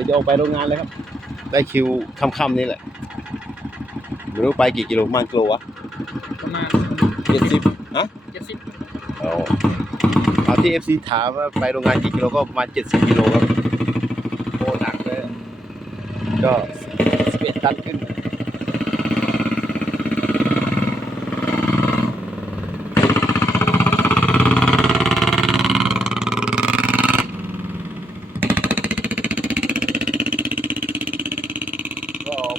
ดี๋ยวจะออกไปโรงงานเลยครับ ได้คิวค่ำๆนี่แหละไม่รู้ไปกี่กิโลประมาณกิโลวะประมาณเจ็ดสิบนะเจ็ดสิบอ๋อเอาที่เอฟซีถามว่าไปโรงงานกี่กิโลก็ประมาณเจ็ดสิบกิโลครับโอ้หนักเลย ก็สิบเอ็ดตันขึ้น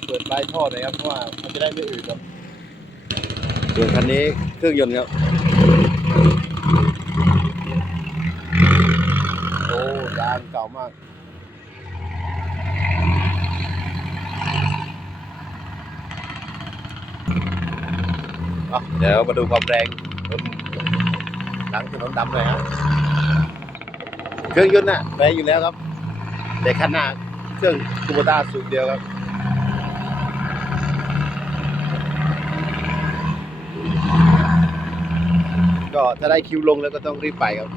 เปิดปลายท่อหน่อยครับเพราะว่ามันจะได้ไม่อืดครับส่วนคันนี้เครื่องยนต์ครับ โอ้ยางเก่ามากเอาเดี๋ยวมาดูความแรงบนหลังถนนดำหน่อยฮะเครื่องยนต์น่ะแรงอยู่แล้วครับ แต่คันหน้าเครื่องคูโบต้าสูบเดียวครับ ก็ถ้าได้คิวลงแล้วก็ต้องรีบไปครับ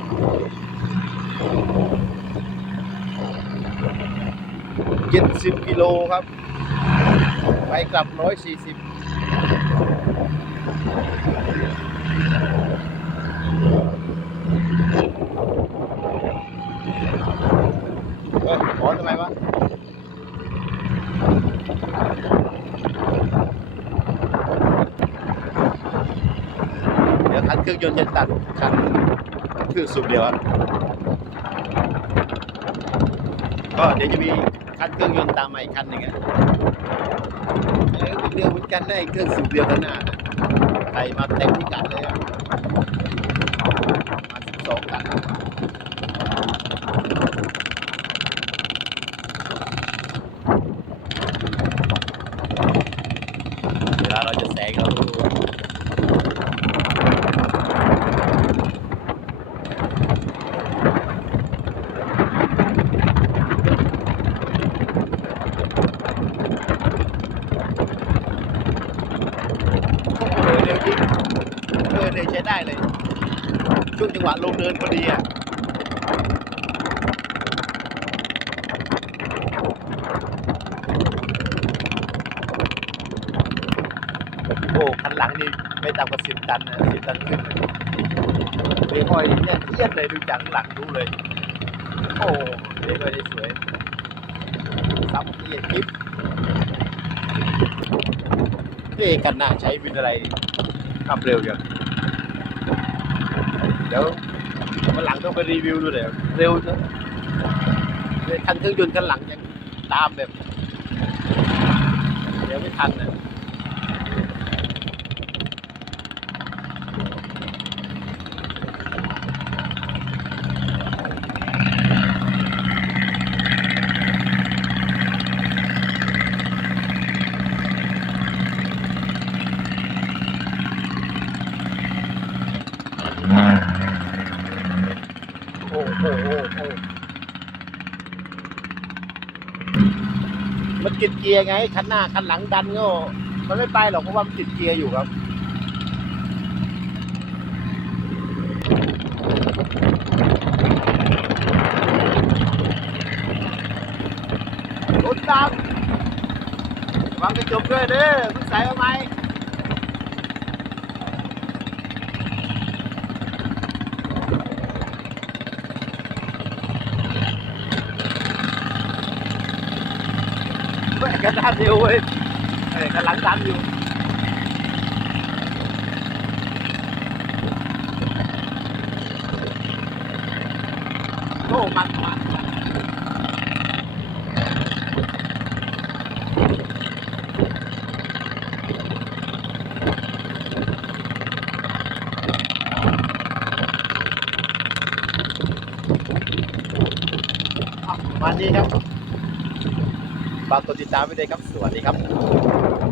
เจ็ดสิบกิโลครับ ไปกลับร้อยสี่สิบเฮ้ยขอทำไมวะ เดี๋ยวคันเครื่องยนต์จะตัดคันเครื่องสูบเดียวครับก็เดี๋ยวจะมีคันเครื่องยนต์ตามมาอีกคันหนึ่งอะเอ้ยเป็นเดียวเหมือนกันได้เครื่องสูบเดียวกันหน้าน่ะใส่มาเต็มพิกัดเลยอะมาสิบสองตันเวลาเราจะแซงเราต้องดู เออเดี๋ยวจริง เออเดี๋ยใช้ได้เลยช่วงจังหวะลงเนินพอดีอะโอ้คันหลังนี่ไม่ต่ำกว่าสิบตันนะสิบตันขึ้นเบรกห้อยเนี่ยเทียนเลยดูจากข้างหลังรู้เลย โอ้เบรกห้ยได้สวยซับเอียดคลิปเอ๊กันหน้าใช้วินอะไรขับเร็วอย่าง ดี๋ยววันหลังต้องไปรีวิวดูเลยเร็วนะเรียคันเครื่องยนต์คันหลังยังตามแบบ เดี๋ยวไม่ทันนะ โอ้โหโอ้มันติดเกียร์ไงคันหน้าคันหลังดันก็มันไม่ไปหรอกเพราะว่ามันติดเกียร์อยู่ครับรถดำวางกระจกด้วยเด้อคุณใส่เอาไหม แม่กระดานเดียวเว้ยเอ้ยกำลังดันอยู่โอ้ ฝากกดติดตามไว้ด้วยครับ สวัสดีครับ